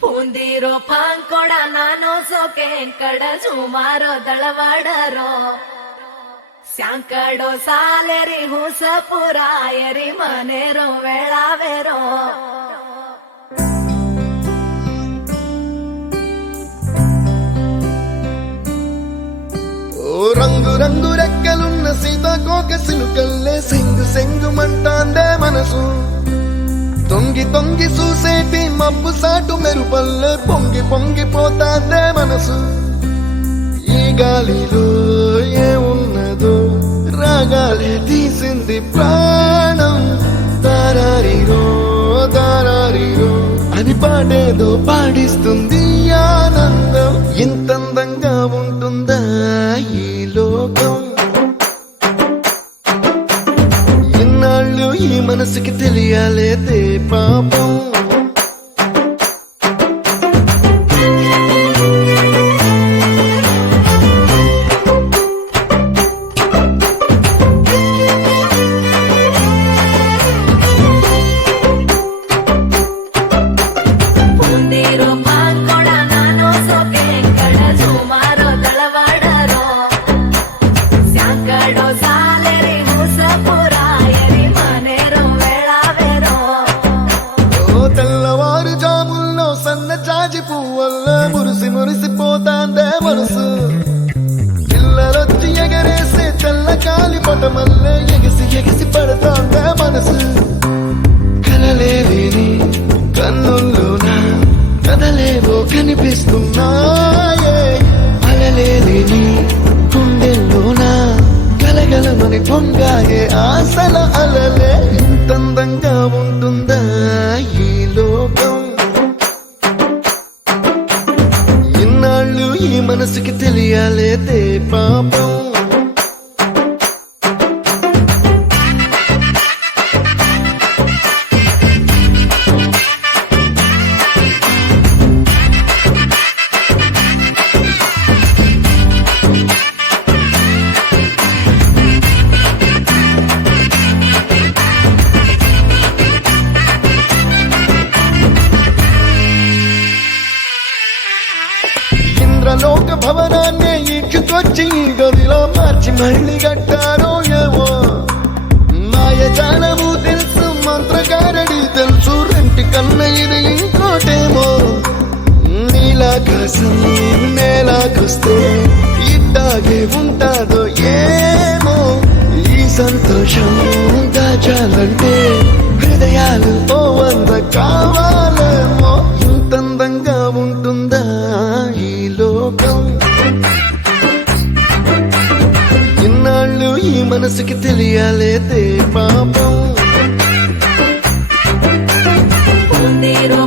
ಪೂಂದಿರೋ ಪಾಂಕೊಡ ನಾನು ಸೋಕೆ ಕಡ ಸುಮಾರೋ ದಳವಾಡರೋ ಸ್ಯಾಂಕಡೋ ಸಾಲೆರಿ ಹುಸಪುರಾಯರಿ ಮನೆರೋ ವೇಳಾವೆರೋ ఓ రంగు రంగు రెక్కలున్న సీతాకోక సిలుకల్లే సెంగు సెంగు మంటాందే మనసు తొంగి తొంగి చూసేటి మబ్బు సాటు మెరుపల్లే పొంగి పొంగిపోతాందే మనసు ఈ గాలిలో ఏమున్నదో రాగాలే తీసింది ప్రాణం దారారిరో దారారిరో అని పాడేదో పాడిస్తుంది ఆనందం ఇంతందంగా ఉంటుందా ఈ లోకం ఇన్నాళ్ళు ఈ మనసుకి తెలియాలేదే పాపం ಪೂಂದಿರೋ ಪಾಂಕೊಡ ನಾನು ಸೋಕೆ ಕಡ ಸುಮಾರೋ ದಳವಾಡರೋ ಸ್ಯಾಂಕಡೋ ಸಾಲೆರಿ ಹುಸಪುರಾಯರಿ మనేరో వేళావేరో ఓ తెల్లవారు జాముల్లో సన్న జాజి పువ్వల్ల మురిసి మురిసిపోతాందే మనసు పిల్లలొచ్చి ఎగరేసే తెల్ల కాలి పటమల్లే ఎగిసి ఎగిసి పడతాందే మనసు కలలేని కన్నుల్లోన కదలేవో కనిపిస్తున్నాయే అలలేని గుండెల్లోన కలగలమని పొంగాయే ఆశల అలలే ఇంతందంగా ఉంటుందా ఈ లోకం ఇన్నాళ్ళు ఈ మనసుకి తెలియాలేదే పాపం ఇంద్రలోక భవనాన్ని ఈడ్చుకొచ్చి ఈ గదిలో మార్చి మళ్ళీ కట్టారో ఏమో మాయజాలము తెలుసు మంత్రగారడి తెలుసు రెంటి కన్న ఇది ఇంకోటేమో నీలాకాశం నేలాకొస్తే ఇట్టాగే ఉంటాదో ఏమో ఈ సంతోషం దాచాలంటే హృదయాలు ఓ వంద కావాలేమో ఇంతందంగా ఉంటుందా ఈ లోకం ఇన్నాళ్ళు ఈ మనసుకి తెలియాలేదే పాపం ಪೂಂದಿರೋ